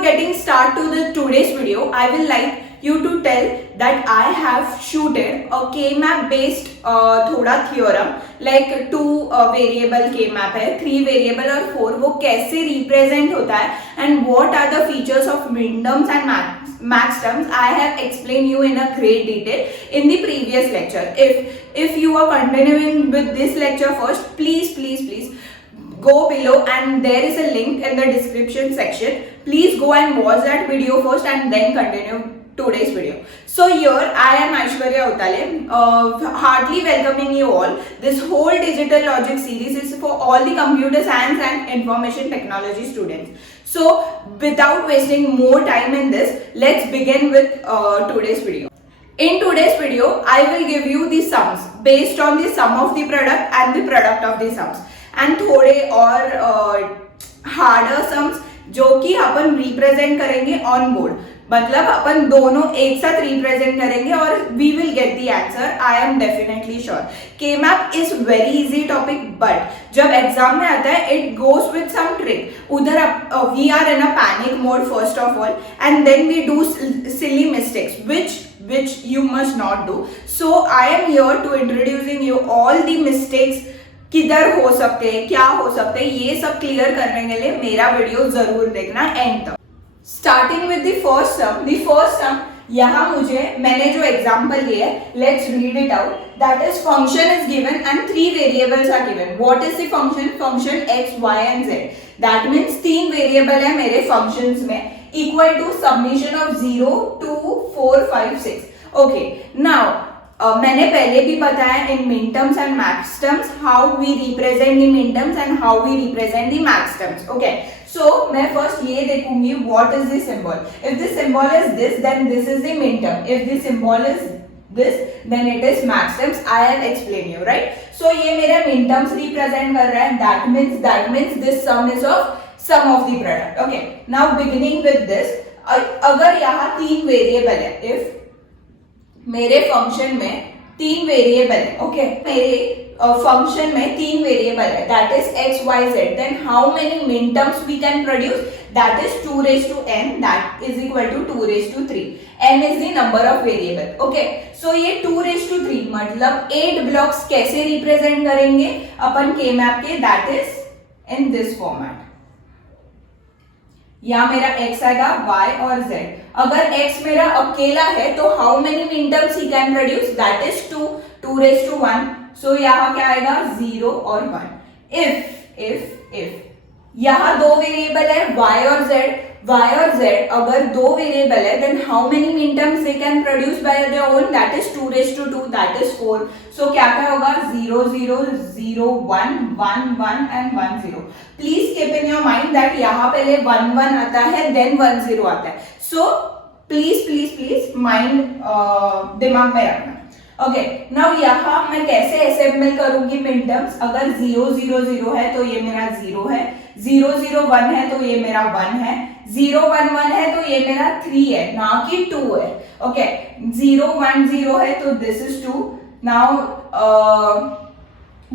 before getting start to the today's video, I will like you to tell that I have shooted a K-map based थोड़ा theorem like 2 variable K-map है, 3 variable और 4 वो कैसे represent होता है and what are the features of minterms and max terms. I have explained you in a great detail in the previous lecture. If you are continuing with this lecture first, please go below and there is a link in the description section. Please go and watch that video first and then continue today's video. So here I am Aishwarya Utale, heartily welcoming you all. This whole digital logic series is for all the computer science and information technology students. So without wasting more time in this, let's begin with today's video. In today's video, I will give you the sums based on the sum of the product and the product of the sums. And थोड़े और harder sums जो कि अपन represent करेंगे on board, मतलब अपन दोनों एक साथ रिप्रेजेंट करेंगे और we will get the answer. I am definitely sure. K map is very easy topic but जब एग्जाम में आता है it goes with some trick. उधर we are in a panic mode first of all and then we do silly mistakes which you must not do. So I am here to introducing you all the mistakes किधर हो सकते हैं, क्या हो सकते हैं, ये सब क्लियर करने के लिए मेरा वीडियो जरूर देखना एंड तक. Starting with the first sum यहाँ मैंने जो एग्जांपल लिया है, let's read it out. That is function is given and 3 variables are given. What is the function x, y and z. That means 3 variable है मेरे functions में equal to summation of 0 2 4 5 6. Okay now मैंने पहले भी बताया in minterms and maxterms how we represent the minterms and how we represent the max terms. Okay so मैं first ये देखूंगी what is the symbol. If the symbol is this then this is the minterm. If the symbol is this then it is max terms. I have explained you right. So ये मेरा minterms represent कर रहा है. That means this sum is of sum of the product. Okay now beginning with this, अगर यहाँ 3 variable है, if मेरे function में 3 वेरिएबल है, ओके मेरे फंक्शन में 3 वेरिएबल है, that is x y z, then how many minterms we can produce. That is 2 raised to n, that is equal to 2 raised to 3. n is the number of variable. Okay so ये 2 raised to 3 मतलब 8 blocks कैसे represent करेंगे अपन के map के, that is in this format. यहाँ मेरा x आएगा, y और z. अगर x मेरा अकेला है तो how many minterms he can produce, that is 2 raised to 1. सो यहाँ क्या आएगा 0 और 1. इफ यहाँ 2 वेरिएबल है y और z अगर 2 वेरिएबल है then how many minterms they can produce by their own, that is 2 raised to 2, that is 4. So क्या होगा 0 0 0 1 1 1 and 1 0. Please keep in your mind that यहाँ पहले 1 1 आता है देन 1 0 आता है. सो प्लीज माइंड दिमाग में रखना. ओके नाउ यहाँ मैं कैसे असेंबल करूंगी मिनटर्म्स. अगर 0 0 0 है तो ये मेरा 0 है, 0 0 1 है तो ये मेरा 1 है, 0 1 1 है तो ये मेरा 3 है ना कि 2 है. ओके 0 1 0 है तो this is 2. Now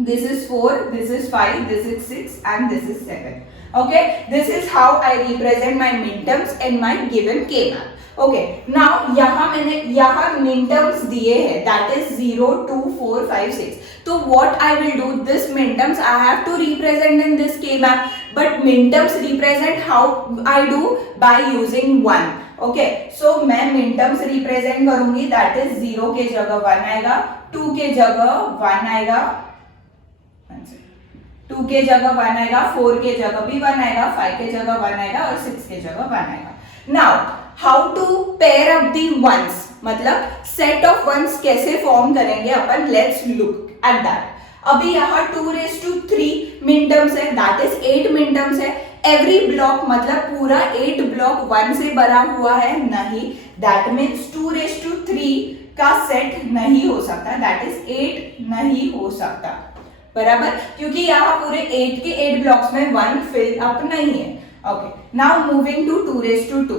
this is 4, this is 5, this is 6 and this is 7. Okay this is how I represent my minterms in my given K map. Okay now यहाँ minterms दिए हैं, that is 0 2 4 5 6. तो what I will do, this minterms I have to represent in this K map, but minterms represent how I do by using 1. Okay so मैं minterms represent करूंगी, that is 0 के जगह 1 आएगा, 2 के जगह 1 आएगा, 2 के जगह 1 आएगा, 4 के जगह भी 1 आएगा, 5 के जगह 1 आएगा और 6 के जगह 1 आएगा. Now how to pair up the ones, मतलब सेट ऑफ वंस कैसे फॉर्म करेंगे अपन, लेट्स लुक एट दैट. अभी यहाँ 2 raised to 3 मिनटर्म्स है, दैट इज 8 मिनटर्म्स है. एवरी ब्लॉक मतलब पूरा 8 ब्लॉक 1 से भरा हुआ है नहीं, दैट मीन्स 2 raised to 3 का सेट नहीं हो सकता, दैट इज 8 नहीं हो सकता बराबर, क्योंकि यहाँ पूरे 8 के 8 ब्लॉक्स में 1 फिल अप नहीं है. Okay now moving to 2 raised to 2,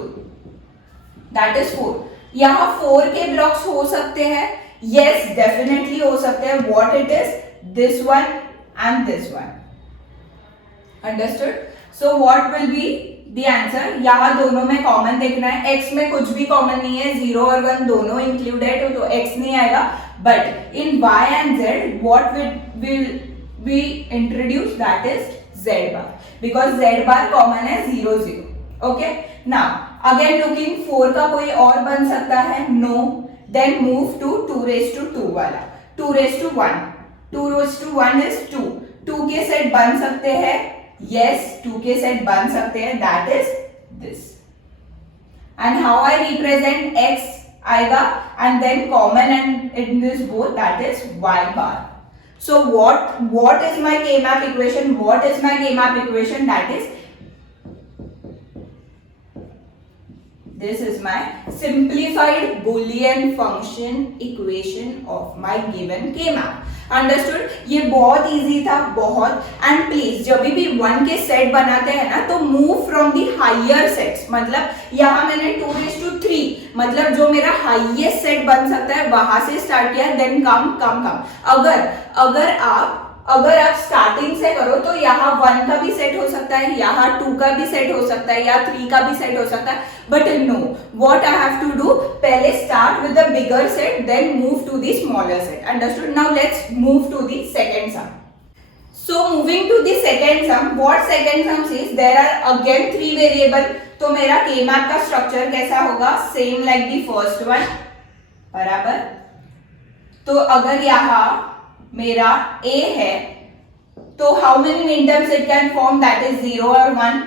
that is 4. यहाँ 4 के ब्लॉक्स हो सकते हैं, यस डेफिनेटली हो सकते हैं. What it is, this one and this one. Understood. So what will be the answer. यहाँ दोनों में कॉमन देखना है, x में कुछ भी कॉमन नहीं है, 0 और 1 दोनों इंक्लूडेड, तो x नहीं आएगा। But in y and z what will we introduce, that is z bar, because z bar common है 0 0। ओके, नाउ अगेन लुकिंग 4 का कोई और बन सकता है, no, then move to 2 raised to 2 वाला, 2 raised to 1, 2 raised to 1 is 2, 2 के set बन सकते हैं, yes 2 के सेट बन सकते हैं, that is this। and how I represent x आएगा and then common and in this both, that is y bar। so what is my K-map equation, what is my K-map equation, that is this is my simplified Boolean function equation of my given K-map। Understood, ये बहुत easy था, बहुत। And please जब भी 1 के set बनाते हैं ना तो move from the higher sets, मतलब यहाँ मैंने 2 raised to 3, मतलब जो मेरा हाईएस्ट सेट बन सकता है वहां से स्टार्ट किया, देन कम कम कम। अगर आप स्टार्टिंग से करो तो यहाँ 1 का भी सेट हो सकता है, यहाँ 2 का भी सेट हो सकता है, या 3 का भी सेट हो सकता है, but no, what I have to do, पहले start with the bigger set then move to the smaller set. Understood, now let's move to the second sum. So moving to the second sum, what second sum is, there are again 3 variable, तो मेरा K map का structure कैसा होगा, same like the first one, बराबर। तो अगर यहाँ मेरा a है तो how many minterms it can form, that is 0 और 1,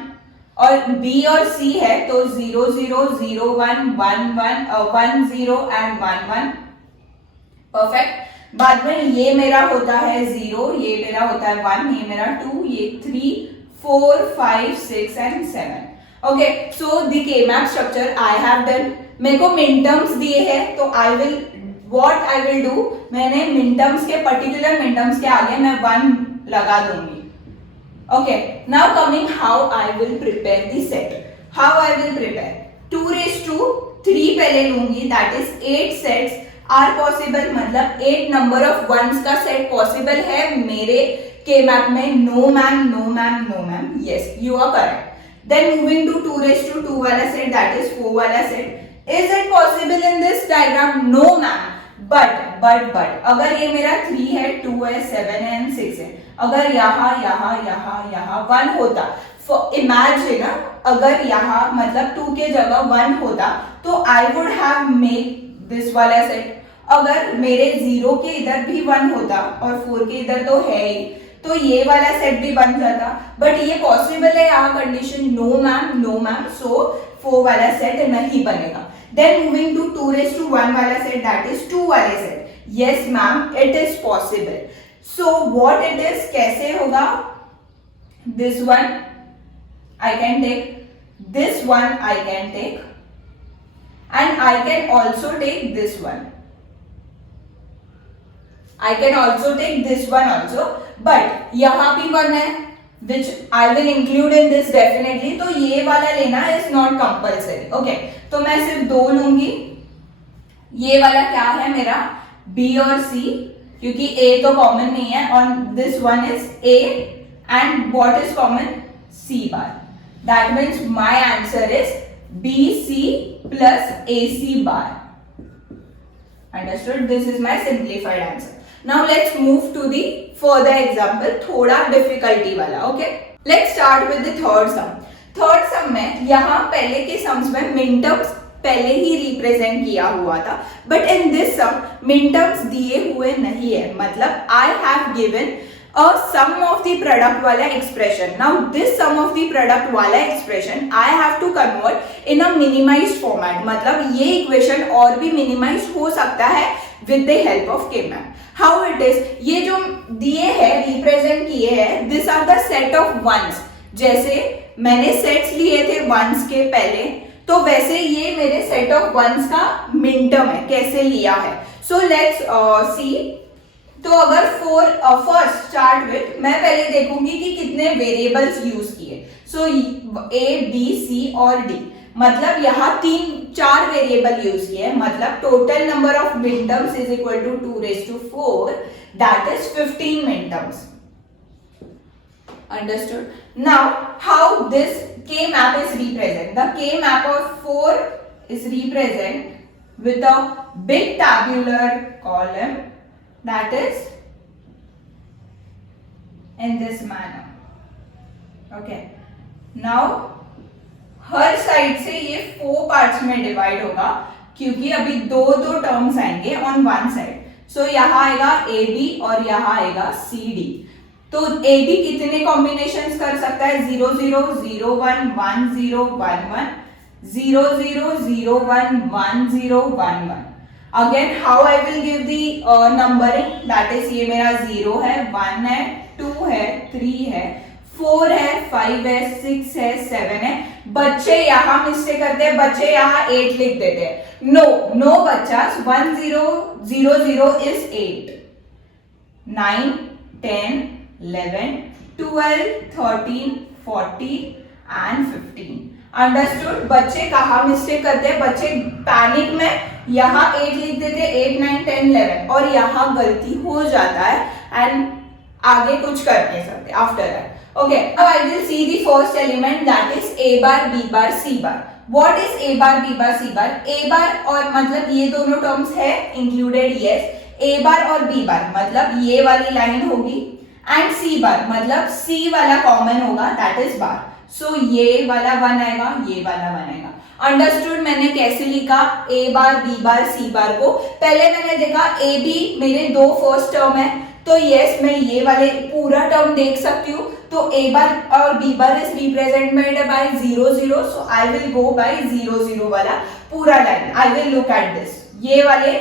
और b और c है तो 0 0 0 1 1 1 1 0 एंड 1 1, परफेक्ट। बाद में ये मेरा होता है 0, ये मेरा होता है 1, ये मेरा 2, ये 3 4 5 6 and 7। Okay, so the K-map structure I have done. मेरे को मिनटर्म्स दिए हैं तो what I will do, मैंने मिनटर्म्स के पर्टिकुलर मिनटर्म्स के आगे मैं 1 लगा दूंगी। Okay, now coming how I will prepare the set, how I will prepare, 2 raised to 3 पहले लूंगी, that is 8 sets are possible, मतलब 8 नंबर ऑफ वंस का सेट पॉसिबल है मेरे के मैप में। No ma'am, no ma'am, no ma'am, yes you are correct. Then moving to 2 raised to 2 वाला set, that is 4 वाला set, is it possible in this diagram, no ma'am, but अगर ये मेरा 3 है, 2 है, 7 है एंड 6 है, अगर यहाँ 1 होता, इमेजिन अगर यहाँ मतलब 2 के जगह 1 होता तो I would have make this वाला सेट। अगर मेरे 0 के इधर भी 1 होता और 4 के इधर तो है ही, तो ये वाला सेट भी बन जाता, बट ये पॉसिबल है यहाँ कंडीशन, नो मैम, सो 4 वाला सेट नहीं बनेगा। Then moving to 2 raised to 1 वाला सेट, that is 2 वाले set, yes ma'am it is possible। so what it is, कैसे होगा, this one I can take, this one I can take, and I can also take this one, I can also take this one also, but यहाँ भी 1 है which I will include in this definitely, तो ये वाला लेना is not compulsory। Okay, तो मैं सिर्फ 2 लूंगी, ये वाला क्या है मेरा B और C, क्योंकि A तो कॉमन नहीं है, और this one is A and what is common, C bar, that means my answer is BC plus AC bar। Understood, this is my simplified answer। Now let's move to the further example, थोड़ा difficulty वाला। Okay, let's start with the third some. Third सम में यहाँ पहले के sums में minterms पहले ही represent किया हुआ था, but in this sum minterms दिए हुए नहीं है, मतलब I have given a sum of the product वाला expression। now this sum of the product वाला expression I have to convert in a minimized format, मतलब ये equation और भी minimized हो सकता है with the help of K-map। how it is, ये जो दिए हैं represent किए हैं, these are the set of ones, जैसे मैंने sets लिए थे ones के पहले, तो वैसे ये मेरे set of ones का minterm है, कैसे लिया है। so let's see। तो अगर फर्स्ट स्टार्ट विथ, मैं पहले देखूंगी कि कितने वेरिएबल्स यूज किए। सो A, B, C और D, मतलब यहाँ 4 वेरिएबल यूज किए, मतलब total number of minterms is equal to 2 raised to 4, that is 15 minterms. Understood? Now, how this K map is represent? The K map of 4 is represent with a big tabular column that is in this manner. Okay. Now, her side से ये 4 parts में divide होगा क्योंकि अभी दो terms आएंगे on one side. सो यहाँ आएगा ए बी और यहाँ आएगा सी डी. तो ए बी कितने कॉम्बिनेशन कर सकता है? 0 0 0 1 1 0 1 1 0 0 0 1 1 0 1 1. Again how I will give the numbering, that is ये मेरा 0 है, 1 है, 2 है, 3 है, 4 है, 5 है, 6 है, 7 है. बच्चे यहाँ मिस्टेक करते हैं, बच्चे यहाँ 8 लिख देते हैं. नो बच्चा, 1 0 0 0 is 8, 9 10 11 12 13 14 and 15. अंडरस्टूड? बच्चे कहाँ मिस्टेक करते हैं? बच्चे पैनिक में यहाँ 8 लिख देते हैं, 8 9 10 11, और यहाँ गलती हो जाता है एंड आगे कुछ कर नहीं सकते after that. Okay, now I will see the first element, that is A bar, B bar, C bar. What is A bar, B bar, C bar? A bar और मतलब ये दोनों टर्म्स है included, yes. A bar और B bar मतलब ये वाली line होगी and C bar मतलब C वाला कॉमन होगा, that is bar. So ये वाला 1 आएगा, ये वाला 1 आएगा. अंडरस्टूड? मैंने कैसे लिखा A bar, B bar, C bar को? पहले मैंने देखा A B मेरे दो फर्स्ट टर्म है, तो यस मैं ये वाले पूरा टर्म देख सकती हूँ. तो A bar और B bar is represented by 0 0, so I will go by 0 0 वाला पूरा line. I will look at this. ये वाले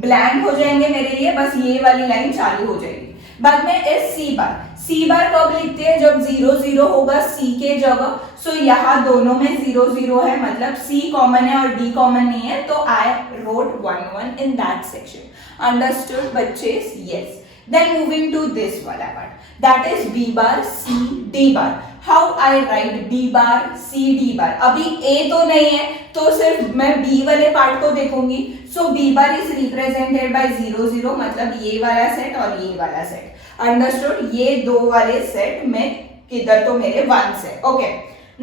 ब्लैंक हो जाएंगे मेरे लिए, बस ये वाली लाइन चालू हो जाएगी. बाद में is C bar. C bar कब लिखते हैं? जब 0 0 होगा C के जगह. सो यहाँ दोनों में 0 0 है, मतलब C कॉमन है और D कॉमन नहीं है, तो I wrote 1 1 in that section. Understood बच्चे? Yes. Then moving to this wala part, that is B bar, C, D bar. How I write B bar, C, D bar? अभी A तो नहीं है, तो सिर्फ मैं B वाले पार्ट को देखूंगी. So B bar is represented by 0 0, मतलब ये वाला सेट और ये वाला सेट. Understood? ये दो वाले सेट में किधर तो मेरे 1 है. Okay.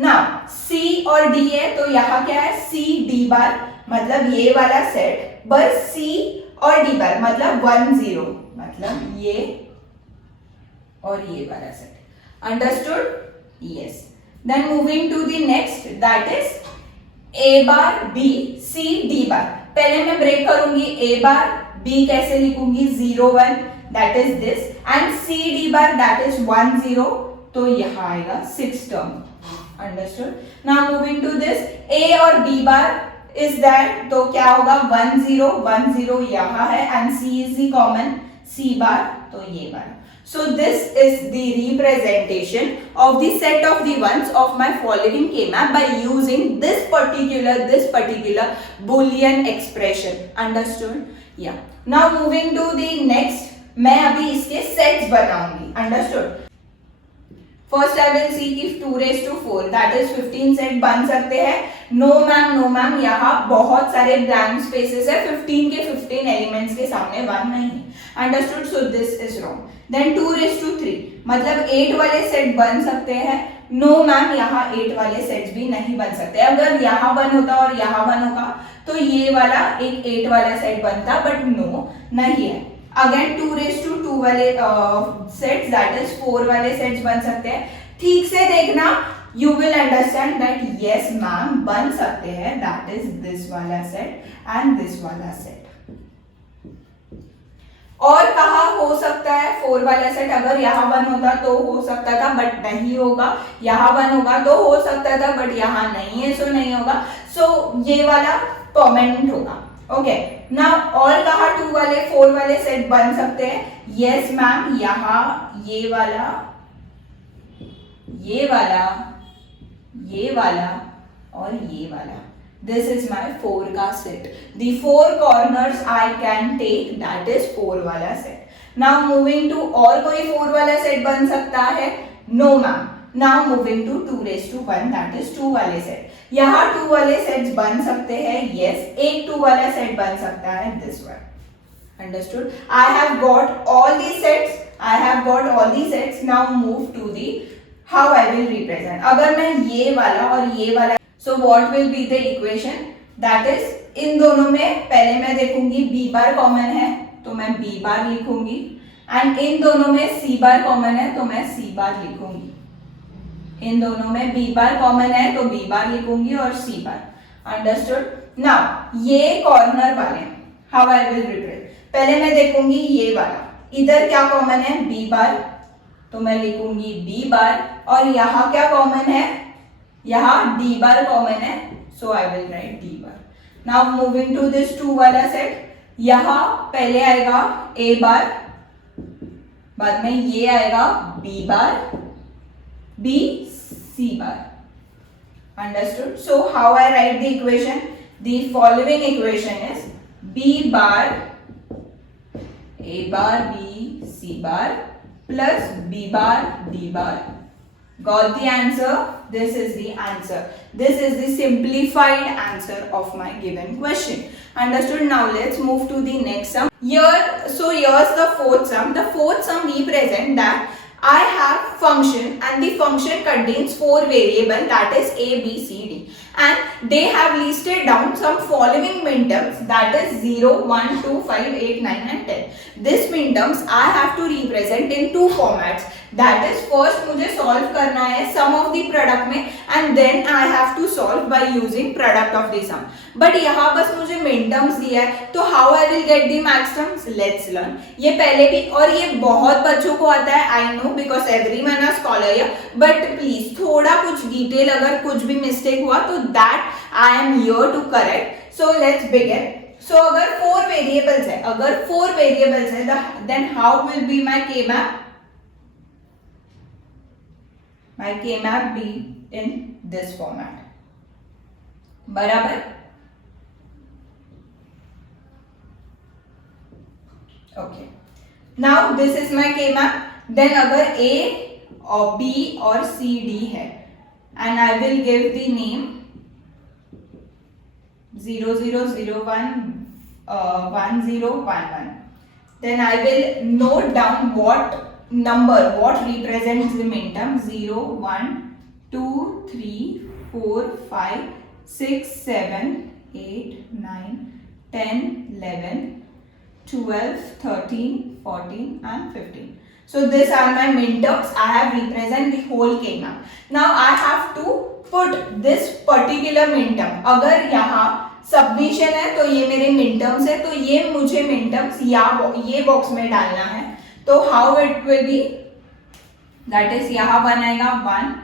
Now C और D है, तो यहाँ क्या है? C, D bar मतलब ये वाला सेट, बस C और D bar मतलब 1 0, मतलब ये और ये वाला set. Understood? Yes. Then moving to the next, that is A bar, B, C, D bar. पहले मैं ब्रेक करूंगी. A बार, B कैसे लिखूंगी? 0 1, that is this, and C, D bar that is 1 0, तो यहाँ आएगा 6 term. Understood? Now moving to this, A और B bar is that, तो क्या होगा? 1 0 1 0 यहाँ है, and C is the common, C bar, तो ये वाला. So this is the representation of the set of the ones of my following K map by using this particular Boolean expression. Understood? Yeah. Now moving to the next, मैं अभी इसके sets बनाऊंगी. Understood? First I will see if 2 raised to 4 that is 15 set बन सकते हैं. No ma'am, यहाँ बहुत सारे blank spaces है. 15 के 15 elements के सामने 1 नहीं है. Understood? So this is wrong. Then 2 raised to 3 मतलब 8 वाले सेट बन सकते हैं. No ma'am, यहाँ 8 वाले सेट्स भी नहीं बन सकते. अगर यहाँ 1 होता और यहाँ 1 होगा तो ये वाला एक 8 वाला सेट बनता, बट नो नहीं है. अगेन 2 raised to 2 वाले सेट्स दैट इज 4 वाले सेट्स बन सकते हैं. ठीक से देखना, you will understand that yes ma'am बन सकते हैं. दैट इज दिस वाला सेट एंड दिस वाला सेट. और कहा हो सकता है 4 वाला सेट? अगर यहाँ 1 होता तो हो सकता था, बट नहीं होगा. यहाँ 1 होगा तो हो सकता था, बट यहाँ नहीं है, सो नहीं होगा. सो ये वाला परमानेंट होगा. ओके. नाउ और कहा 2 वाले 4 वाले सेट बन सकते हैं? यस मैम, यहाँ ये वाला, ये वाला, ये वाला और ये वाला. This is my 4 का set. The 4 corners I can take, that is 4 वाला set. Now moving to और कोई 4 वाला set बन सकता है? No ma'am. Now moving to 2 raised to 1, that is 2 वाले set. यहाँ 2 वाले sets बन सकते हैं. Yes, एक 2 वाला set बन सकता है. This one. Understood? I have got all these sets. Now move to the how I will represent. अगर मैं ये वाला और ये वाला, so what will be the equation? That is, इन दोनों में पहले मैं देखूंगी b बार कॉमन है तो मैं b बार लिखूंगी, एंड इन दोनों में c बार कॉमन है तो मैं c बार लिखूंगी. इन दोनों में b बार कॉमन है तो b बार लिखूंगी और c बार. अंडरस्टूड? नाउ ये कॉर्नर वाले हाउ आई विल रिप्रेजेंट. पहले मैं देखूंगी ये वाला, इधर क्या कॉमन है b बार तो मैं लिखूंगी b बार, और यहाँ क्या कॉमन है, यहाँ d बार कॉमन है so I will write d bar. Now moving to this 2 वाला सेट, यहाँ पहले आएगा a बार, बाद में ये आएगा b bar, b c bar. Understood? So how I write the equation? The following equation is b bar a bar b c bar plus b bar d bar. Got the answer? This is the answer. This is the simplified answer of my given question. Understood? Now let's move to the next sum. Here's the fourth sum. The fourth sum represents that I have function and the function contains 4 variables, that is a, b, c, d, and they have listed down some following minterms, that is 0, 1, 2, 5, 8, 9 and 10. This minterms I have to represent in 2 formats. That is, first मुझे solve करना है sum of the product में, and then I have to solve by using product of the sum. But यहाँ बस मुझे minterms दिया है तो how I will get the maxterms? Let's learn. ये पहले भी, और ये बहुत बच्चों को आता है, I know because everyone is scholar here, but please थोड़ा कुछ detail अगर कुछ भी mistake हुआ तो that I am here to correct. So let's begin. So अगर 4 variables है, अगर 4 variables है, then how will be my K-map? My K-map be in this format. बराबर? Okay. Now this is my K-map. Then अगर A और B और C D है, and I will give the name 0 0 0 1 1 0 1 1. Then I will note down what number, what represents the minterm. 0 1 2 3 4 5 6 7 8 9 10 11 12 13 14 and 15. So these are my minterms. I have represent the whole K-map. Now I have to put this particular minterm. अगर यहाँ submission है तो ये मेरे minterms है, तो ये मुझे minterms ये बॉक्स में डालना है. तो how it will be? That is, यहाँ 1 आएगा 1,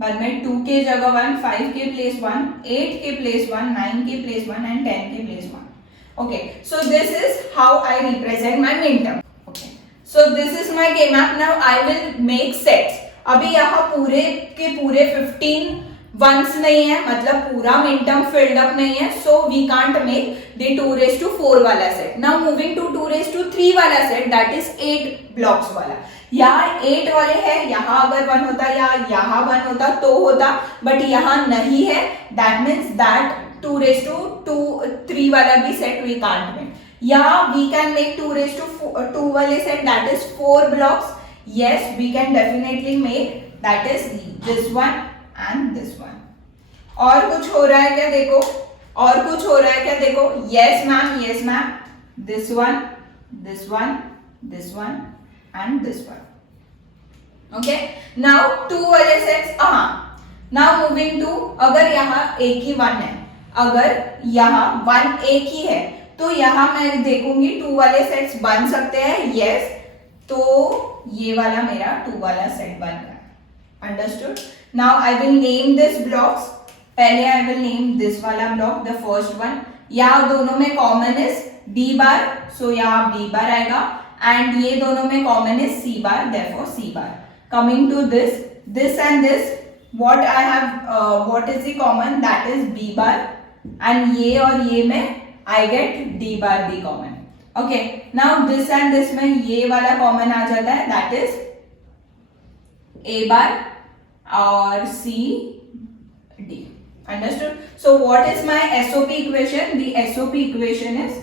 बाद में 2 के जगह 1, 5 के प्लेस 1, 8 के प्लेस 1, 9 के प्लेस 1 and 10 के place 1. Okay, so this is how I represent my minterm. Okay, so this is my K-map. Now I will make sets. अभी यहाँ पूरे के पूरे 15 ones नहीं है, मतलब पूरा minterm filled up नहीं है, so we can't make the 2 raised to 4 वाला set. Now moving to 2 raised to 3 वाला set, that is 8 blocks वाला. यहाँ 8 वाले है, यहाँ अगर 1 होता या यहाँ 1 होता तो होता, but यहाँ नहीं है. That means that 2 raised to 3 वाला भी set we can't make. Yeah, we can make 2 raised to 2 वाले set, that is 4 blocks. Yes, we can definitely make, that is this one and this one. और कुछ हो रहा है क्या देखो, और कुछ हो रहा है क्या देखो. Yes ma'am, yes ma'am. This one, this one, this one and this one. Okay, now 2 वाले sets. Now moving to, अगर यहाँ एक ही 1 है, अगर यहाँ 1 एक ही है तो यहाँ मैं देखूंगी 2 वाले सेट्स बन सकते हैं. यस, तो ये वाला मेरा 2 वाला सेट बन रहा है. Understood? Now I will name this blocks. पहले आई विल नेम दिस वाला ब्लॉक, द फर्स्ट वन. यहाँ दोनों में common is b bar, so यहाँ b बार आएगा, एंड ये दोनों में common is c bar, therefore c bar. Coming to this and this, what I have, what is the common, that is b bar, and ये और ये में I get d bar the common. Okay, now this and this में ये वाला common आ जाता है, that is a bar और c d. Understood? So what is my SOP equation? The SOP equation is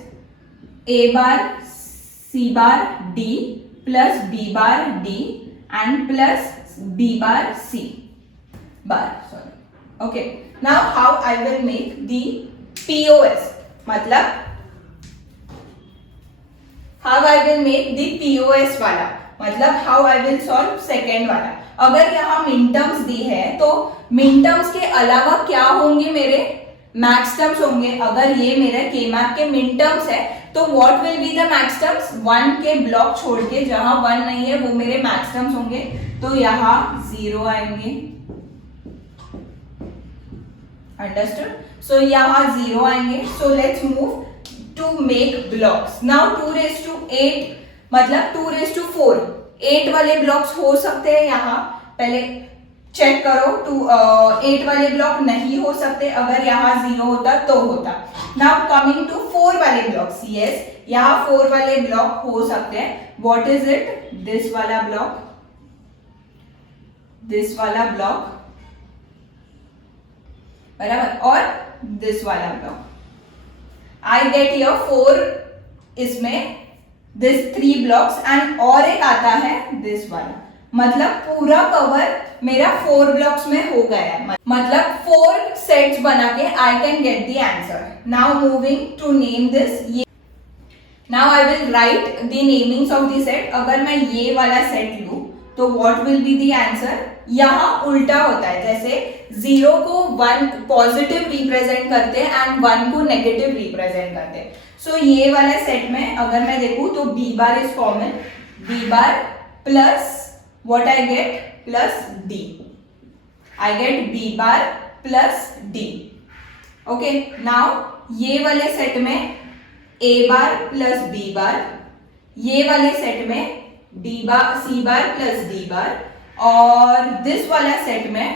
a bar c bar d plus b bar d and plus B bar C bar, sorry. Okay, now how I will make the POS, मतलब how I will make the POS वाला, मतलब how I will solve second वाला. अगर यहाँ मिन terms दी है तो मिन टर्म्स के अलावा क्या होंगे, मेरे मैक्स टर्म्स होंगे. अगर ये मेरे के मैप के मिन टर्म्स है तो what will be the max terms, 1 के ब्लॉक छोड़ के जहां 1 नहीं है वो मेरे मैक्स टर्म्स होंगे. तो यहाँ 0 आएंगे. अंडरस्टूड. सो यहाँ 0 आएंगे. So let's move to make blocks. Now 2⁸8 मतलब 2⁴. 8 वाले ब्लॉक्स हो सकते हैं. यहाँ पहले चेक करो, 8 वाले ब्लॉक नहीं हो सकते. अगर यहाँ 0 होता तो होता. नाउ कमिंग टू 4 वाले ब्लॉक्स. यस, यहाँ 4 वाले ब्लॉक हो सकते हैं. व्हाट इज इट, दिस वाला ब्लॉक, दिस वाला ब्लॉक, बराबर, और दिस वाला ब्लॉक. आई गेट हियर 4 इसमें, दिस 3 ब्लॉक्स एंड और एक आता है दिस वाला. मतलब पूरा कवर मेरा 4 ब्लॉक्स में हो गया है. मतलब 4 सेट्स बना के I can get the answer. Now moving to name this. Now I will write the namings of the set. अगर मैं ये वाला सेट लूं तो what will be the answer. यहाँ उल्टा होता है, जैसे 0 को 1 पॉजिटिव रिप्रेजेंट करते हैं एंड 1 को नेगेटिव रिप्रेजेंट करते हैं. सो ये वाला सेट में अगर मैं देखूं तो B bar is common. B bar plus what I get plus D. I get B bar plus D. Okay, now ये वाले सेट में A bar plus B bar, ये वाले सेट में D bar, C bar plus D bar, और this वाला set में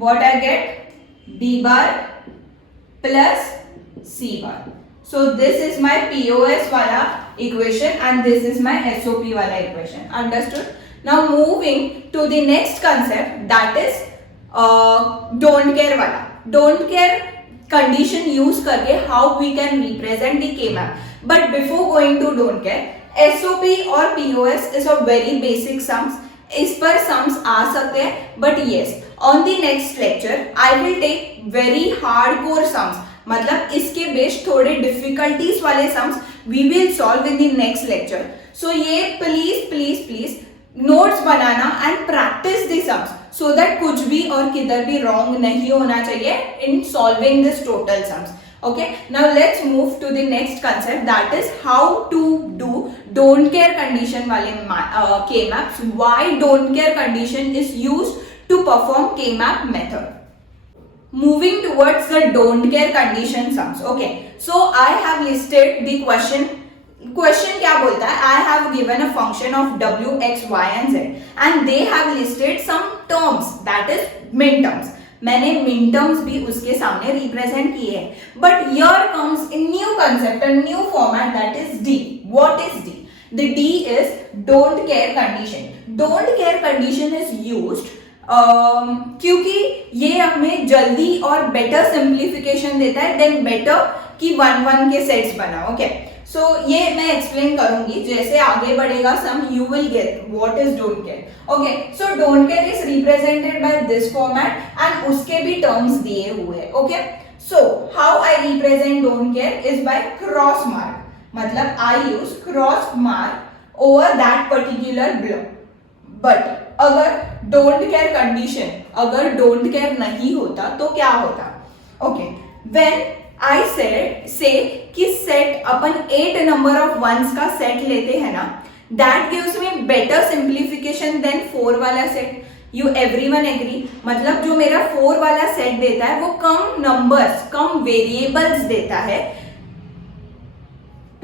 what I get B bar plus C bar. So this is my POS वाला equation and this is my SOP वाला equation. Understood? Now moving to the next concept, that is don't care वाला. Don't care condition use करके how we can represent the K-map. But before going to don't care, SOP और POS is a very basic sums. इस पर sums आ सकते हैं, but yes, on the next lecture I will take very hardcore sums. मतलब इसके base थोड़े difficulties वाले sums we will solve in the next lecture. So ये please notes banana and practice the sums so that कुछ भी और किधर भी रॉन्ग नहीं होना चाहिए in solving this total sums. Okay, now let's move to the next concept, that is how to do don't care condition वाले K-maps. Why don't care condition is used to perform K-map method. Moving towards the don't care condition sums. Okay, so I have listed the question क्या बोलता है, I have given a function of w, x, y and z and they have listed some terms, that is min terms. मैंने min terms भी उसके सामने represent किए हैं. But here comes a new concept, a new format, that is D. What is D? The D is don't care condition. Don't care condition is used क्योंकि ये हमें जल्दी और बेटर सिंप्लीफिकेशन देता है देन बेटर कि 1 के सेट्स बनाओ. ओके, सो ये मैं एक्सप्लेन करूंगी. जैसे आगे बढ़ेगा sum you will get what is don't care. Okay, so don't care is represented by this format and उसके भी टर्म्स दिए हुए हैं. Okay, so how I represent don't care is by cross mark. मतलब I use cross mark over that particular block. But अगर don't care condition, अगर don't care नहीं होता तो क्या होता. ओके, व्हेन आई से कि सेट अपन 8 नंबर ऑफ वंस का सेट लेते हैं ना, that gives me better simplification than 4 वाला सेट. You everyone agree. मतलब जो मेरा 4 वाला सेट देता है वो कम नंबर्स, कम वेरिएबल्स देता है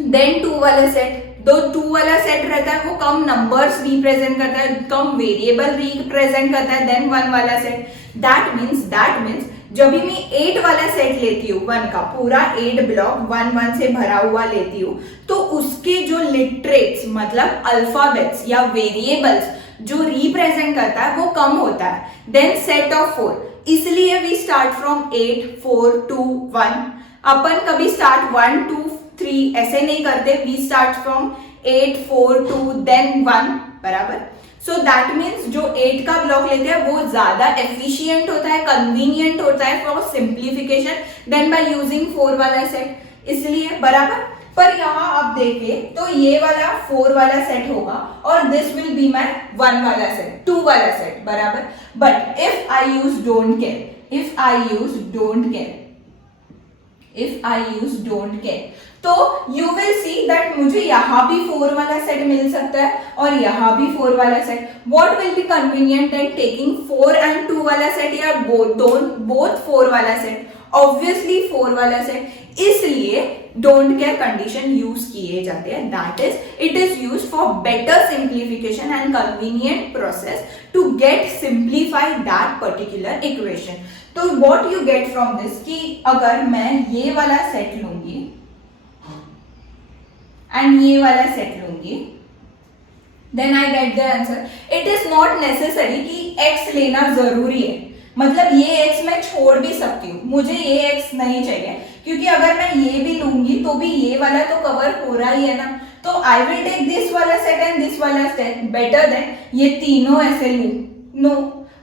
देन 2 वाला सेट. दो 2 वाला सेट रहता है वो कम नंबर्स रिप्रेजेंट करता है, कम वेरिएबल रिप्रेजेंट करता है देन 1 वाला सेट. दैट मीन्स जब भी मैं 8 वाला सेट लेती हूँ, 1 का पूरा 8 ब्लॉक 1 से भरा हुआ लेती हूँ, तो उसके जो लिटरेट्स मतलब अल्फाबेट्स या वेरिएबल्स जो रिप्रेजेंट करता है वो कम होता है देन सेट ऑफ 4. इसलिए वी स्टार्ट फ्रॉम 8 4 2 1. अपन कभी स्टार्ट 1 2 3 ऐसे नहीं करते. वी स्टार्ट फ्रॉम 8 4 2 देन 1, बराबर. सो दैट मीन्स जो 8 का ब्लॉक लेते हैं वो ज्यादा एफिशिएंट होता है, कन्वीनियंट होता है for simplification than by using 4 वाला सेट, इसलिए बराबर। पर यहाँ आप देखिए तो ये वाला 4 वाला सेट होगा और दिस विल बी माय 1 वाला सेट, 2 वाला सेट, बराबर। But if I use don't care, if I use don't care, if I use don't care, तो यू विल सी दैट मुझे यहाँ भी 4 वाला सेट मिल सकता है और यहाँ भी 4 वाला set. What will be convenient at taking 4 and 2 वाला सेट या बोथ 4 वाला सेट? ऑब्वियसली 4 वाला सेट, इसलिए डोंट केयर कंडीशन यूज किए जाते हैं। That is it is use for better simplification and convenient process to get simplify that particular equation. तो what you get from this कि अगर मैं ये वाला सेट लूंगी एंड ये वाला सेट लूंगी, then I get the answer. It is not necessary कि x लेना जरूरी है, मतलब ये x मैं छोड़ भी सकती हूँ, मुझे ये x नहीं चाहिए, क्योंकि अगर मैं ये भी लूंगी तो भी ये वाला तो कवर हो रहा ही है ना। तो आई विल टेक दिस वाला सेट एंड दिस वाला सेट बेटर देन ये तीनों ऐसे लू। No,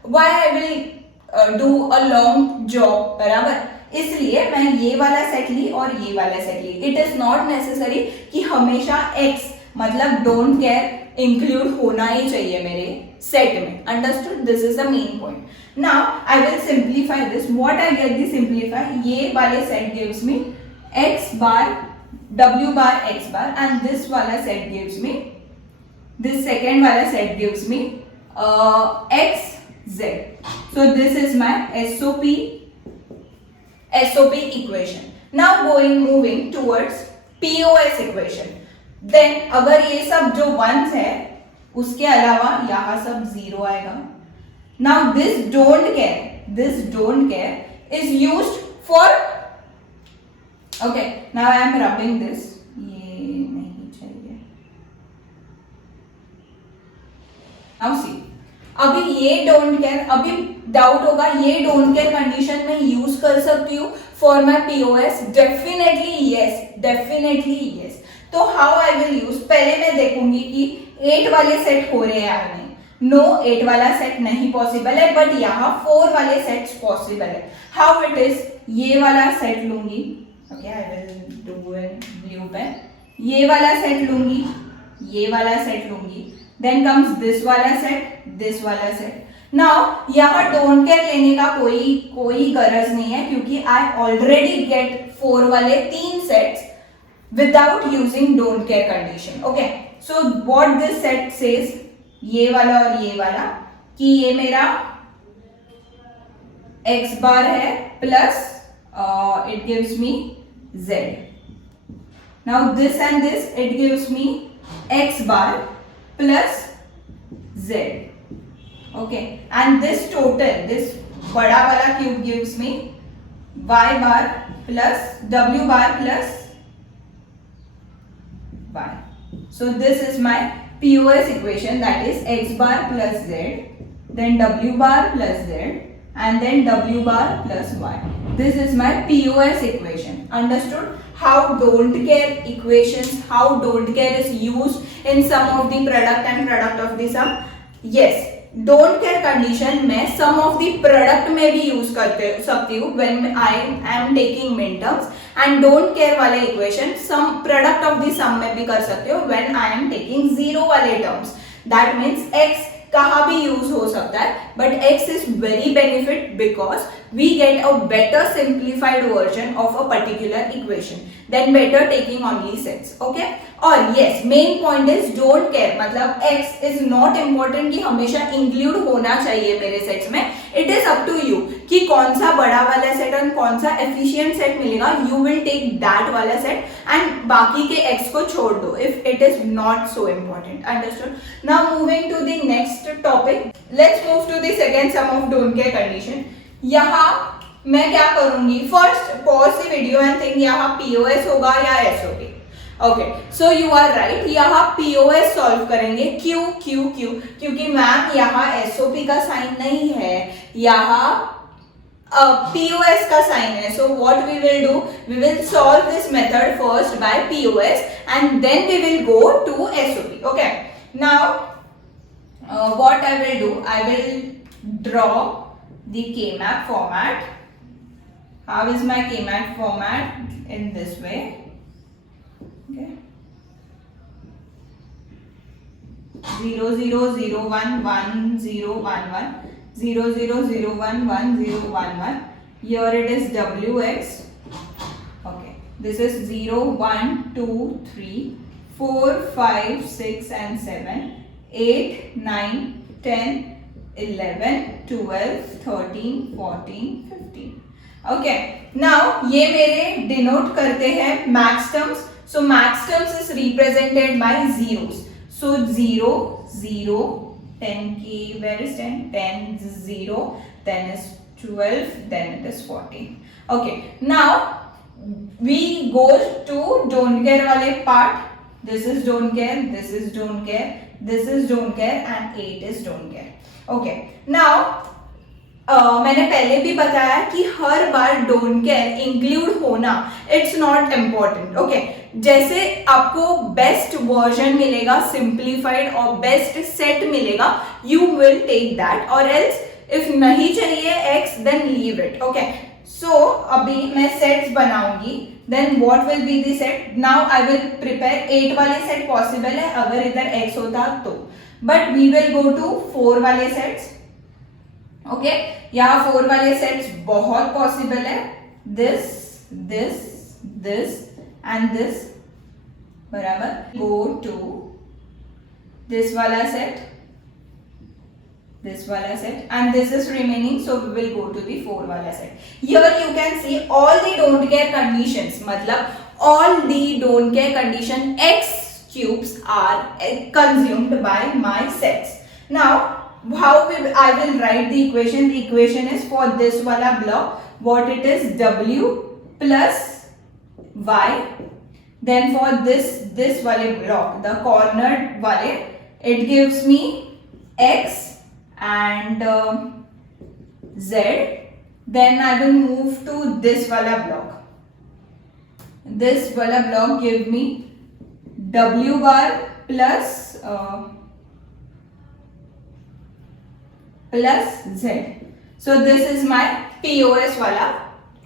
why I will do a long job, बराबर। इसलिए मैं ये वाला सेट ली और ये वाला सेट ली। इट इज नॉट नेसेसरी कि हमेशा x मतलब डोंट केयर इंक्लूड होना ही चाहिए मेरे सेट में। Understood? This is the main point. Now I will simplify this. What I get the simplify, ये वाले set gives me x bar w bar x bar and this वाला set gives me, this second वाला set gives me x z. So this is my SOP equation. Now moving towards POS equation. Then अगर ये सब जो ones है उसके अलावा यहाँ सब zero आएगा. Now this don't care is used for, okay, now I am rubbing this. ये नहीं चाहिए. Now see, अभी ये डोंट केयर, अभी डाउट होगा ये डोंट केयर कंडीशन में यूज कर सकती हूँ for my POS? Definitely yes. तो हाउ आई विल यूज, पहले मैं देखूंगी कि 8 वाले सेट हो रहे हैं या नहीं। नो, 8 वाला सेट नहीं पॉसिबल है, बट यहाँ 4 वाले सेट्स पॉसिबल है। हाउ इट इज, ये वाला सेट लूंगी, okay, I will do in blue pen. ये वाला सेट लूंगी, ये वाला सेट लूंगी, then comes this वाला सेट। नाउ यहाँ डोंट केयर लेने का कोई गरज नहीं है, क्योंकि आई ऑलरेडी गेट 4 वाले 3 sets without using don't care condition. Okay, so what this set says, ये वाला और ये वाला, कि ये मेरा x बार है plus it gives me z. Now this and this it gives me x bar plus z. Okay, and this total, this बड़ा वाला cube gives me y bar plus w bar plus y. So this is my POS equation, that is x bar plus z, then w bar plus z, and then w bar plus y. This is my POS equation. Understood? How don't care equations, how don't care is used in sum of the product and product of the sum. Yes, don't care condition में sum of the product में भी use करते सकती हूँ when I am taking minterms, and don't care वाले equation sum product of the sum में भी कर सकते हो when I am taking zero वाले terms. That means x कहाँ भी यूज हो सकता है, but x is very benefit because we get a better simplified version of a particular equation then better taking only sets. Okay, और yes, main point is don't care, मतलब x is not important कि हमेशा include होना चाहिए मेरे sets में. It is up to you कि कौन सा बड़ा वाला सेट और कौन सा एफिशिएंट सेट मिलेगा. यू विल टेक दैट वाला सेट एंड बाकी के x को छोड़ दो if it is not so important. Understood? Now moving to the next topic, let's move to the second sum of don't care condition. यहाँ मैं क्या करूंगी, first pause the video and think यहाँ पीओएस होगा या SOP. Okay, so you are right, यहाँ POS solve करेंगे. क्यों क्यों क्यों? क्योंकि मैम यहाँ एसओपी का साइन नहीं है, यहाँ POS का साइन है. So what we will do, we will solve this method first by POS and then we will go to SOP. Okay, now what I will do, I will draw the K-map format. How is my K-map format? In this way. Okay. 0 0 0 1 1 0 1 1 0 0 0 1 1 0 1 1. Here it is WX. Okay. This is 0 1 2 3 4 5 6 and 7 8 9 10 11 12 13 14 15. Okay. Now ये मेरे denote करते हैं max terms. So max terms is represented by zeros. So 0 0 10 k, where is 10? 10 0, then is 12, then it is 14. Okay. Now we go to don't care wale part. This is don't care, this is don't care, this is don't care and 8 is don't care. Okay. Now मैंने पहले भी बताया कि हर बार don't care include होना it's not important. Okay. जैसे आपको बेस्ट वर्जन मिलेगा सिंप्लीफाइड और बेस्ट सेट मिलेगा, यू विल टेक दैट, और एल्स इफ नहीं चाहिए X then leave it. Okay. So अभी मैं सेट्स बनाऊंगी, then what will be the set. Now I will prepare 8 वाले सेट पॉसिबल है अगर इधर एक्स होता तो, but we will go to 4 वाले सेट्स. ओके. यहाँ 4 वाले सेट्स बहुत पॉसिबल है. This this this and this बराबर. गो टू दिस वाला set, this wala set, and this is remaining, so we will go to the 4 wala set. Here you can see all the don't care conditions, matlab all the don't care condition x cubes are consumed by my sets. Now how I will write the equation. The equation is for this wala block, what it is, w plus y. Then for this wale block, the cornered wale, it gives me x and z. Then I will move to this wala block. This wala block give me w bar plus z. So this is my POS wala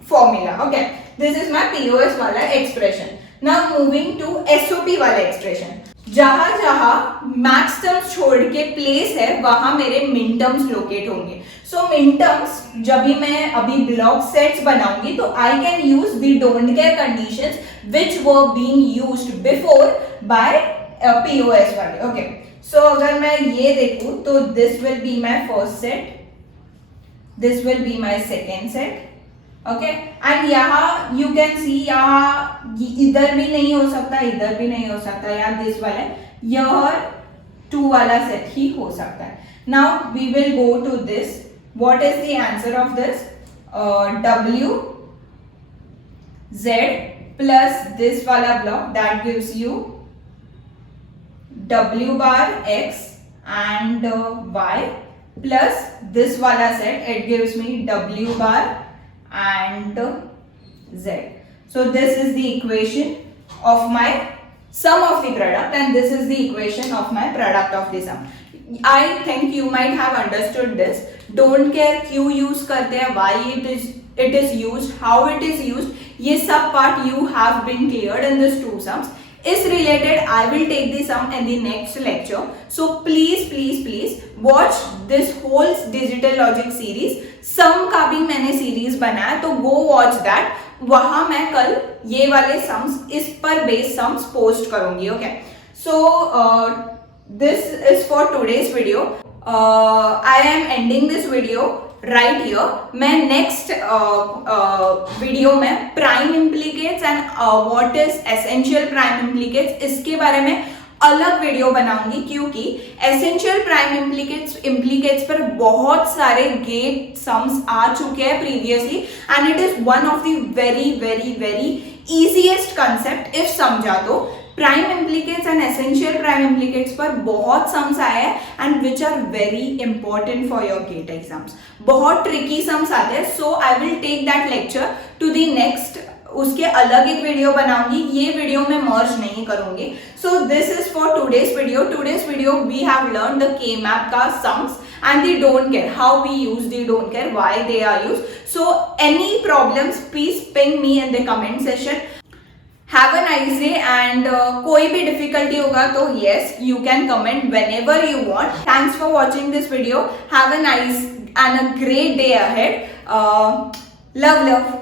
formula. Okay, this is my POS wala expression. Now moving to SOP wala expression. जहां जहां max terms छोड़ के place है वहां मेरे मिन terms locate होंगे. सो मिन टर्म्स जब भी मैं अभी ब्लॉक सेट्स बनाऊंगी तो I can use the don't care conditions which were being used before by POS वाले. ओके. सो अगर मैं ये देखूं तो this will be my first set, this will be my second set. Okay. And यहाँ you can see, यहाँ इधर भी नहीं हो सकता, इधर भी नहीं हो सकता, या दिस वाला, यह 2 वाला सेट ही हो सकता है. Now we will go to this. What is the answer of this? w z plus this वाला block, that gives you w bar x and y plus this wala set, it gives me w bar and z. So this is the equation of my sum of the product, and this is the equation of my product of the sum. I think you might have understood this. Don't care क्यों use करते हैं, why it is used, how it is used, ये सब part you have been cleared in these 2 sums. Is related, I will take the sum in the next lecture. So please watch this whole digital logic series. sum का भी मैंने series बनाया, तो go watch that. वहां मैं कल ये वाले sums, इस पर based sums post करूंगी. Okay. So this is for today's video. I am ending this video right here. मैं next वीडियो में prime implicants and what is essential prime implicants, इसके बारे में अलग वीडियो बनाऊंगी, क्योंकि एसेंशियल प्राइम इम्प्लीकेट्स पर बहुत सारे गेट सम्स आ चुके हैं previously, and it is one of the very easiest concept if समझा तो. Prime implicants and essential prime implicants पर बहुत सम्स आए हैं and which are very important for your GATE exams. बहुत ट्रिकी सम्स आते हैं, so I will take that lecture to the next उसके अलग एक वीडियो बनाऊंगी, ये वीडियो में मर्ज नहीं करूंगी. So this is for today's video we have learn the K map का sums and they don't care how we use, they don't care why they are used. So any problems please ping me in the comment section. Have a nice day and कोई भी difficulty होगा तो yes you can comment whenever you want. Thanks for watching this video. Have a nice and a great day ahead. Love.